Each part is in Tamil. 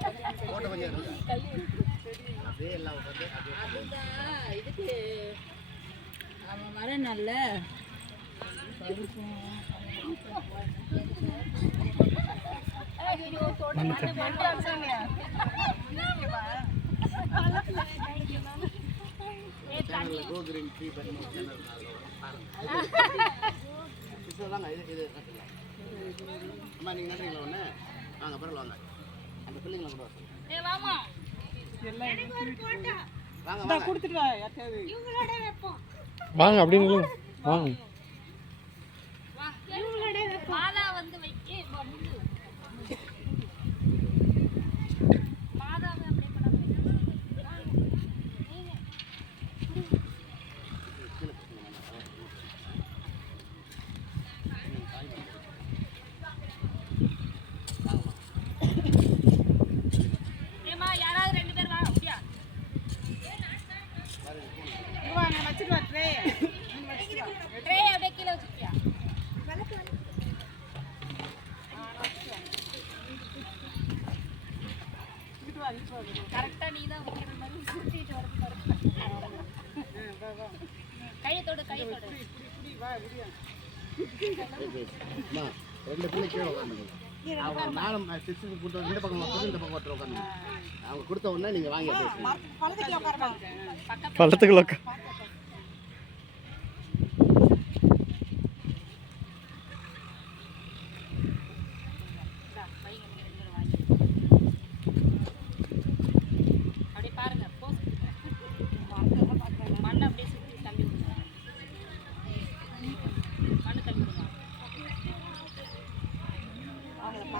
போட்டோ கொஞ்சம் அதே எல்லாம் இதுக்கு அவன் மரம் நல்ல கோ கிரீன் ட்ரீ இது இது. அம்மா நீங்கள் நன்றிங்களா ஒன்று வாங்க பரவாயில்ல வாங்க. பிள்ளைங்களை கூட வர சொல்லுங்க. ஏ வாமா வாங்க வாங்க. கொடுத்துட்டு வா யார்ட்டையாவது. வாங்க அப்படின்னு வாங்க மாலா வந்து வைக்க வா, நில்லு. மாதாவை அப்படியே படம் வைக்க. கீழே கொடுத்துருங்க ஏம்மா, யாராவது ரெண்டு பேர் வா அப்படியா வா நான் வச்சுட்டு வா ட்ரே ட்ரே அப்படியே கீழே வச்சுக்கியா இங்கிட்டு வா இங்கிட்டு வா இங்கிட்டு வா. கரெக்டா நீ தான் வைக்கிற மாதிரி சுத்திட்டு வரது பாரு. ஆ, வா வா கையை தொடு கையை தொடு இப்படி இப்படி வா இப்படியா அம்மா ரெண்டு பிள்ளை கீழே அவங்க மேடம் சிக்ஸ்த்து கொடுத்த இந்த பக்கம் ஒருத்தர் இந்த பக்கம் ஒருத்தர் அவங்க கொடுத்த உடனே நீங்கள் வாங்கி பேசுங்க பழத்துக்கு உட்காரமா பள்ளத்துக்குள்ள உக்கா- இந்தா, வைங்க நீங்க ரெண்டு பேரும் வாங்கி. அப்படியே பாருங்க போஸ் மண்ணை அப்படியே சுற்றி தள்ளி விடுங்க மண்ணு தள்ளி விடுங்க அவங்கள பார்த்துட்டே தரேன் ஏ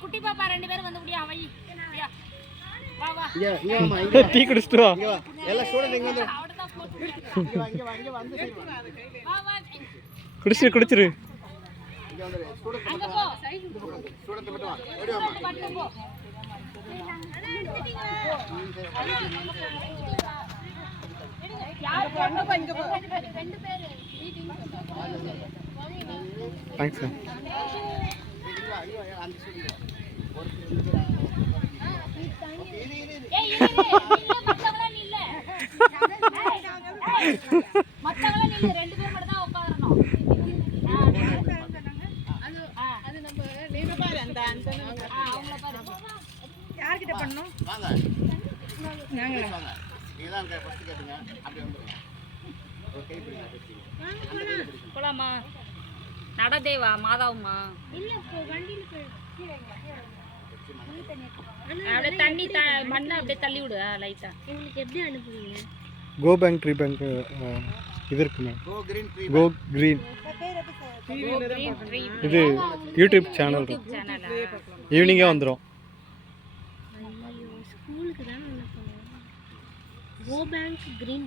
குட்டி பாப்பா ரெண்டு பேரும் வந்து முடியா வை வா வா இங்கே இங்கே வாம்மா இங்கே வா டீ குடிச்சிட்டு வா இங்கே வா எல்லாம் ஸ்டூடெண்ட் இங்கே வந்து அவட தான் போட்டு இங்கே வா இங்கே வா இங்கே வந்து சைடு வா வா வா குடிச்சிரு குடிச்சிரு இங்கே வந்து ஸ்டூடெண்ட் அங்க மட்டும் போ வா ஸ்டூடெண்ட் மட்டும் வா ஓடி வாம்மா மட்டும் போ யார் பொண்ணு இங்க போ ரெண்டு பேரு தேங்க்ஸ் சார் யார்கிட்ட பண்ணணும்? வாங்க. நாங்க வாங்க. நீங்க தான் ஃபர்ஸ்ட் கேட்டுங்க. அப்படியே வந்துருங்க. போலாமா. நடதேவா? மாதாவுமா? அப்படியே தண்ணி த மண்ணை அப்படியே தள்ளி விடு லைட்டா. கோ பேங்க் ட்ரீ பேங்க் இது இருக்குங்க go green tree go green இது யூடியூப் சேனல் ஈவினிங்கே வந்துடும் கோ பேங்க் கிரீன்